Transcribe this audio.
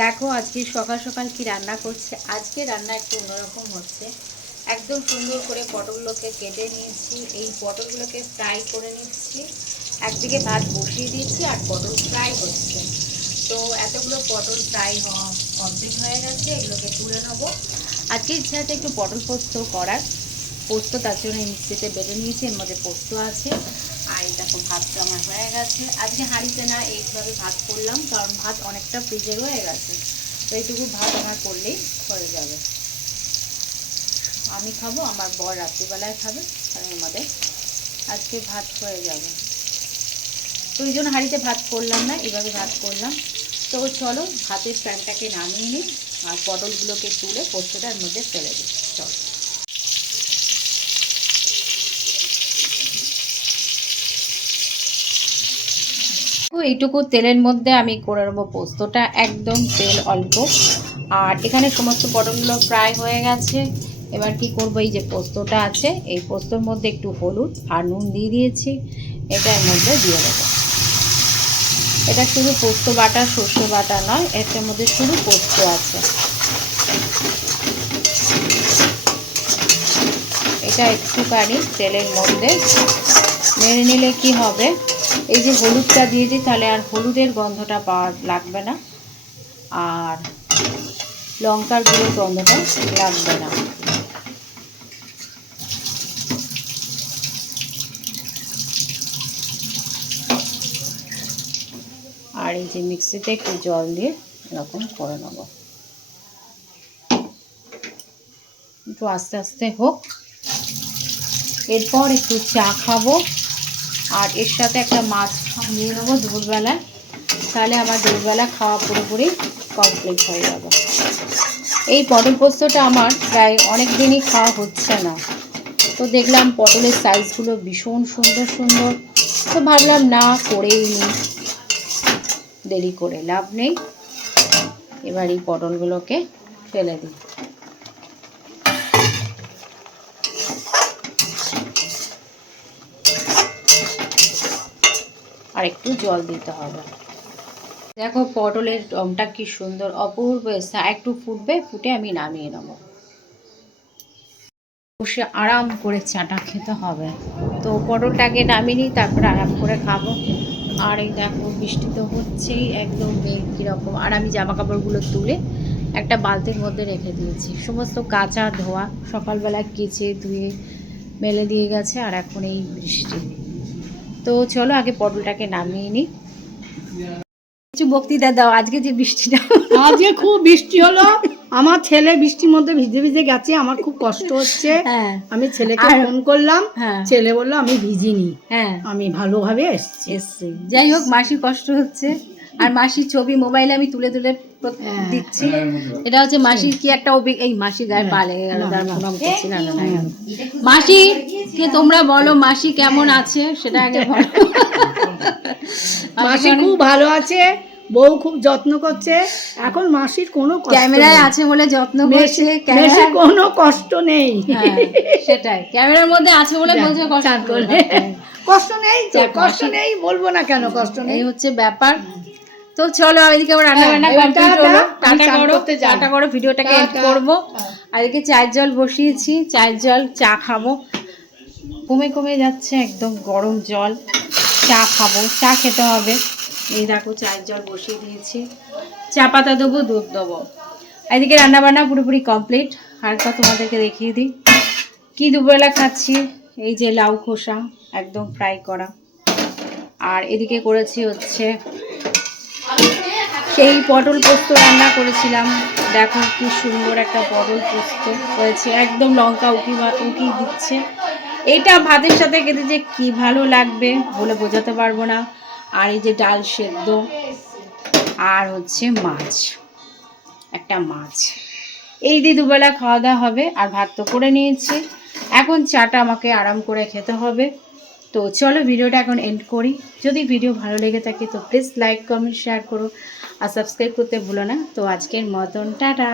দেখো আজকে সকাল সকাল কি রান্না করছে। আজকে রান্না একটু অন্যরকম হচ্ছে। একদম সুন্দর করে পটলগুলোকে কেটে নিয়েছি। এই পটলগুলোকে ফ্রাই করে নিচ্ছি। একদিকে ভাত বসিয়ে দিয়েছি আর পটল ফ্রাই হচ্ছে। তো এতগুলো পটল ফ্রাই কমপ্লিট হয়ে গেছে। এগুলোকে তুলে নেব। আজকে ইচ্ছা আছে একটু পটল পোস্ত করার। পোস্ত তার জন্য মিক্সিতে বেটে নিয়েছি। এর মধ্যে পোস্ত আছে। আর এই দেখো, ভাতটা আমার হয়ে গেছে। আজকে হাঁড়িতে না এইভাবে ভাত করলাম, কারণ ভাত অনেকটা ফ্রিজে রয়ে গেছে। তো এইটুকু ভাত আমার করলেই হয়ে যাবে। আমি খাব, আমার বর রাত্রিবেলায় খাবে, কারণ আমাদের আজকে ভাত হয়ে যাবে। তো এই জন্য হাঁড়িতে ভাত করলাম না এভাবে ভাত করলাম। তো চলো, ভাতের প্যানটাকে নামিয়ে নিই, আর পটলগুলোকে তুলে পোস্তটার মধ্যে ফেলে দিই। চলো। তো এইটুকু তেলের মধ্যে আমি করে নেব পোস্তটা, একদম তেল অল্প। আর এখানে সমস্ত পটলগুলো ফ্রাই হয়ে গেছে। এবার কি করব, এই যে পোস্তটা আছে, এই পোস্তর মধ্যে একটু হলুদ আর নুন দিয়ে দিয়েছি। এটার মধ্যে দিয়ে দেবো। এটা শুধু পোস্ত বাটা শস্য বাটা নয় এটার মধ্যে শুধু পোস্ত আছে। এটা একটুখানি তেলের মধ্যে নেড়ে নিলে কি হবে? এই যে হলুদটা দিয়েছি তাহলে আর হলুদের গন্ধটা পাওয়া লাগবে না। আর লঙ্কার গুঁড়োর গন্ধটা লাগবে না। আর এই যে মিক্সিতে একটু জল দিয়ে এরকম করে নেব। একটু আস্তে আস্তে হোক। এরপর একটু চা খাব। আর এর সাথে একটা মাছ নিয়ে নেব দুপুরবেলায়। তাহলে আমার দুপুরবেলা খাওয়া পুরোপুরি কমপ্লিট হয়ে যাবে। এই পটল পোস্তটা আমার প্রায় অনেক দিনই খাওয়া হচ্ছে না। তো দেখলাম পটলের সাইজগুলো ভীষণ সুন্দর সুন্দর। তো ভাবলাম, না, করেই নিই দেরি করে লাভ নেই। এবার এই পটলগুলোকে ফেলে দিই। আর একটু জল দিতে হবে। দেখো পটলের রংটা কি সুন্দর, অপূর্ব এসে একটু ফুটবে, ফুটে আমি নামিয়ে নেব। বসে আরাম করে চাটা খেতে হবে। তো পটলটাকে নামিয়ে নিই, তারপরে আরাম করে খাব। আর এই দেখো বৃষ্টি তো হচ্ছেই, একদম কীরকম। আর আমি জামা কাপড়গুলো তুলে একটা বালতির মধ্যে রেখে দিয়েছি। সমস্ত কাঁচা ধোয়া সকালবেলা কেচে ধুয়ে মেলে দিয়ে গেছে, আর এখন এই বৃষ্টি। তো চলো আগে পটলটাকে নামিয়ে নিই। কিছু বক্তৃতা দাও আজকে যে বৃষ্টিটা। আজকে খুব বৃষ্টি হলো। আমার ছেলে বৃষ্টির মধ্যে ভিজে ভিজে গেছে আমার খুব কষ্ট হচ্ছে। হ্যাঁ। আমি ছেলেকে ফোন করলাম হ্যাঁ। ছেলে বলল আমি ভিজিনি। হ্যাঁ। আমি ভালোভাবে এসছি। এসছি। যাই হোক মাসি কষ্ট হচ্ছে। আর মাসির ছবি মোবাইলে আমি তুলে তুলে হ্যাঁ। দিচ্ছি। এটা হচ্ছে মাসির কি একটা অভিজ্ঞ এই মাসির গায়ে পা লেগে গেল তার প্রণাম করছি না মাসি কে তোমরা বলো মাসি কেমন আছে? সেটা আগে বলো। মাসি খুব ভালো আছে বউ খুব যত্ন করছে। এখন মাসির কোনো ক্যামেরায় আছে বলে যত্ন মেসি- করছে মেসির কোনো কষ্ট নেই। হ্যাঁ, সেটাই। ক্যামেরার মধ্যে আছে বলে বলছে কষ্ট করে কষ্ট নেই কষ্ট নেই বলব না কেন কষ্ট নেই। হচ্ছে ব্যাপার। তো চলো আমি এদিকে আবার রান্না বান্না হ্যাঁ, কমপ্লিট টাটা, হলো। টাটা করো। টাটা করো ভিডিওটাকে এড। করব। হ্যাঁ। আর এদিকে চায়ের জল বসিয়েছি চায়ের জল চা খাব। কমে কমে যাচ্ছে একদম গরম জল। চা খাব চা খেতে হবে। এই দেখো চায়ের জল বসিয়ে দিয়েছি। চা পাতা দেবো দুধ দেবো। এদিকে রান্না বান্না পুরোপুরি কমপ্লিট হালকা তোমাদেরকে দেখিয়ে দিই। কি দুপুরবেলা খাচ্ছি? এই যে লাউ খোসা একদম ফ্রাই করা। আর এদিকে করেছি হচ্ছে সেই পটল পোস্ত রান্না করেছিলাম। দেখো কি সুন্দর একটা পটল পোস্ত হয়েছে। একদম লঙ্কা উকি উকি দিচ্ছে। এটা ভাতের সাথে খেতে যে কি ভালো লাগবে বলে বোঝাতে পারব না। আর এই যে ডাল সেদ্ধ আর হচ্ছে মাছ, একটা মাছ। এই দিয়ে দুবেলা খাওয়া দাওয়া হবে আর ভাত তো করে নিয়েছি। এখন চাটা আমাকে আরাম করে খেতে হবে। তো চলো ভিডিওটা এখন এন্ড করি। যদি ভিডিও ভালো লেগে থাকে তো প্লিজ লাইক কমেন্ট শেয়ার করো। আর সাবস্ক্রাইব করতে ভুলো না। তো আজকের মতন টাটা।